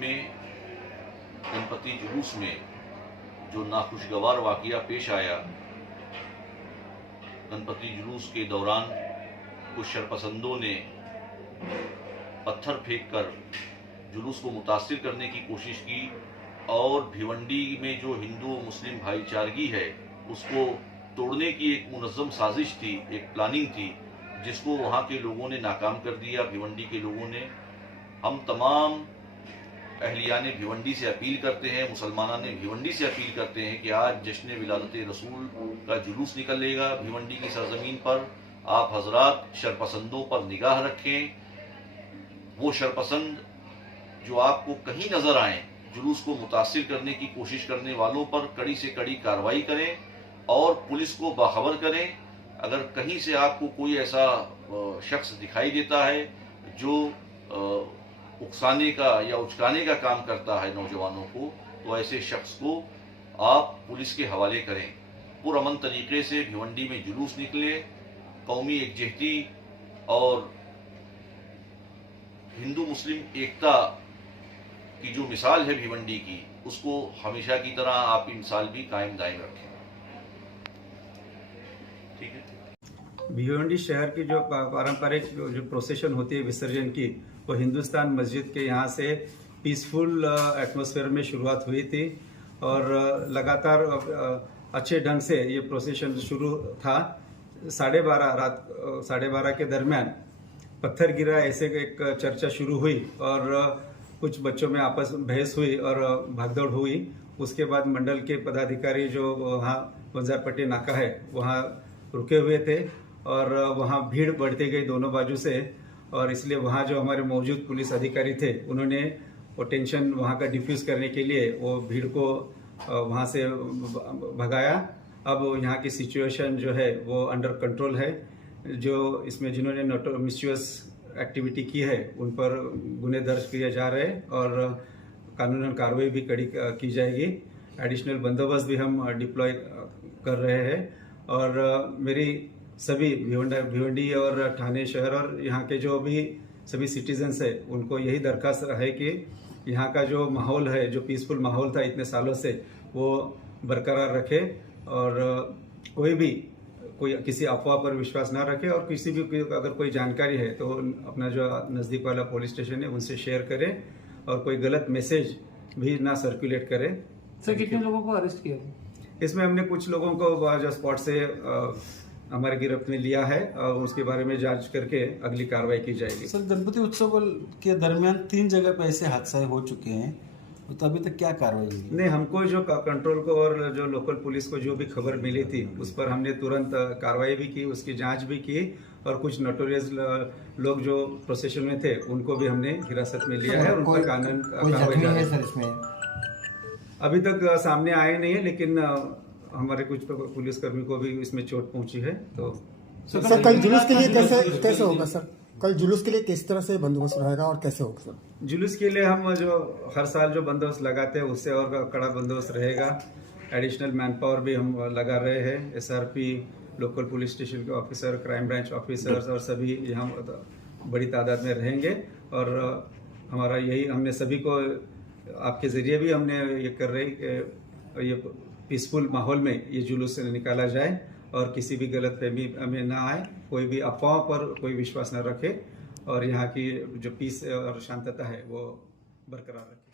में गणपति जुलूस में जो नाखुशगवार वाकया पेश आया, गणपति जुलूस के दौरान कुछ शरपसंदों ने पत्थर फेंककर जुलूस को मुतासिर करने की कोशिश की और भिवंडी में जो हिंदू मुस्लिम भाईचारगी है उसको तोड़ने की एक मुनज़्ज़म साजिश थी, एक प्लानिंग थी, जिसको वहाँ के लोगों ने नाकाम कर दिया। भिवंडी के लोगों ने, हम तमाम अहलियाने भिवंडी से अपील करते हैं, मुसलमानान भिवंडी से अपील करते हैं कि आज जश्न विलादत रसूल का जुलूस निकलेगा भिवंडी की सरजमीन पर। आप हजरात शरपसंदों पर निगाह रखें। वो शरपसंद जो आपको कहीं नजर आए, जुलूस को मुतासिर करने की कोशिश करने वालों पर कड़ी से कड़ी कार्रवाई करें और पुलिस को बाखबर करें। अगर कहीं से आपको कोई ऐसा शख्स दिखाई देता है जो उकसाने का या उचकाने का काम करता है नौजवानों को, तो ऐसे शख्स को आप पुलिस के हवाले करें। पुरअमन तरीके से भिवंडी में जुलूस निकले, कौमी एकजहती और हिंदू मुस्लिम एकता की जो मिसाल है भिवंडी की, उसको हमेशा की तरह आप इन साल भी कायम दायम रखें। ठीक है। भिवंडी शहर की जो पारंपरिक जो प्रोसेशन होती है विसर्जन की, वो हिंदुस्तान मस्जिद के यहाँ से पीसफुल एटमॉस्फेयर में शुरुआत हुई थी और लगातार अच्छे ढंग से ये प्रोसेशन शुरू था। 12:30 रात 12:30 के दरमियान पत्थर गिरा ऐसे एक चर्चा शुरू हुई और कुछ बच्चों में आपस में बहस हुई और भागदौड़ हुई। उसके बाद मंडल के पदाधिकारी जो वहाँ बंजारपट्टी नाका है वहाँ रुके हुए थे और वहाँ भीड़ बढ़ती गई दोनों बाजू से, और इसलिए वहाँ जो हमारे मौजूद पुलिस अधिकारी थे उन्होंने वो टेंशन वहाँ का डिफ्यूज़ करने के लिए वो भीड़ को वहाँ से भगाया। अब यहाँ की सिचुएशन जो है वो अंडर कंट्रोल है। जो इसमें जिन्होंने मिसयूज एक्टिविटी की है उन पर गुने दर्ज किए जा रहे हैं और कानूनन कार्रवाई भी कड़ी की जाएगी। एडिशनल बंदोबस्त भी हम डिप्लॉय कर रहे हैं और मेरी सभी भिवंडी और ठाणे शहर और यहाँ के जो भी सभी सिटीजन्स है उनको यही दरख्वास्त है कि यहाँ का जो माहौल है, जो पीसफुल माहौल था इतने सालों से, वो बरकरार रखे और कोई किसी अफवाह पर विश्वास ना रखे और किसी भी अगर कोई जानकारी है तो अपना जो नज़दीक वाला पुलिस स्टेशन है उनसे शेयर करें और कोई गलत मैसेज भी ना सर्कुलेट करें। सर, कितने लोगों को अरेस्ट किया? इसमें हमने कुछ लोगों को जो स्पॉट से हमारे गिरफ्त में लिया है और उसके बारे में जांच करके अगली कार्रवाई की जाएगी। सर, गणपति उत्सव के दरमियान 3 जगह पर ऐसे हादसे हो चुके हैं, तो अभी तक क्या कार्रवाई हुई? नहीं, हमको जो कंट्रोल को और जो लोकल पुलिस को जो भी खबर मिली थी उस पर हमने तुरंत कार्रवाई भी की, उसकी जांच भी की और कुछ नोटोरियस लोग जो प्रोसेशन में थे उनको भी हमने हिरासत में लिया है और उन पर कानून कार्रवाई जारी है। अभी तक सामने आए नहीं है, लेकिन हमारे कुछ पुलिसकर्मी को भी इसमें चोट पहुंची है। तो सर, कल जुलूस के लिए कैसे होगा सर? कल जुलूस के लिए किस तरह से बंदोबस्त रहेगा और कैसे होगा सर? जुलूस के लिए हम जो हर साल जो बंदोबस्त लगाते हैं उससे और कड़ा बंदोबस्त रहेगा। एडिशनल मैन पावर भी हम लगा रहे हैं। SRP, लोकल पुलिस स्टेशन के ऑफिसर, क्राइम ब्रांच ऑफिसर्स और सभी यहाँ बड़ी तादाद में रहेंगे और हमारा यही, हमने सभी को आपके ज़रिए भी हमने ये कर रहे कि ये पीसफुल माहौल में ये जुलूस निकाला जाए और किसी भी गलतफहमी में ना आए, कोई भी अफवाह पर कोई विश्वास न रखे और यहाँ की जो पीस और शांतता है वो बरकरार रखे।